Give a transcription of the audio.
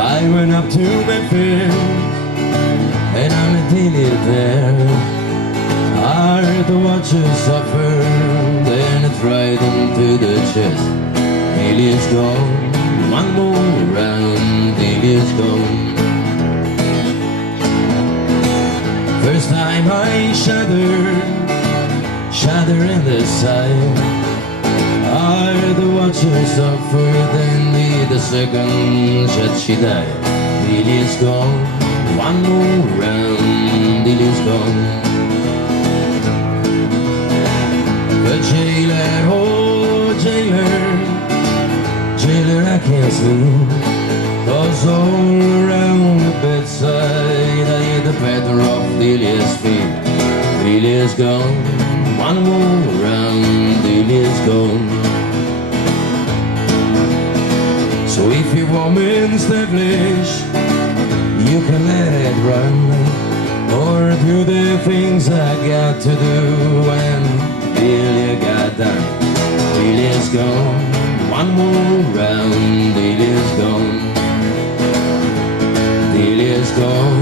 I went up to Memphis and I met Dilly there. I heard the watchers suffer, then it's right into the chest. Dilly's gone, one more round, Dilly's gone. First time I shudder in the side. I heard the watchers suffer, then the second shot she died. Dilly's gone, one more round, Dilly's gone. The jailer, oh jailer, jailer I can't sleep, 'cause all around the bedside I hear the patter of Dilly's feet. Dilly's gone, one more round, Dilly's gone. So if your woman's devilish, you can let it run, or do the things I got to do when Dilly got done. Dilly's gone, one more round, Dilly's gone. Dilly's gone.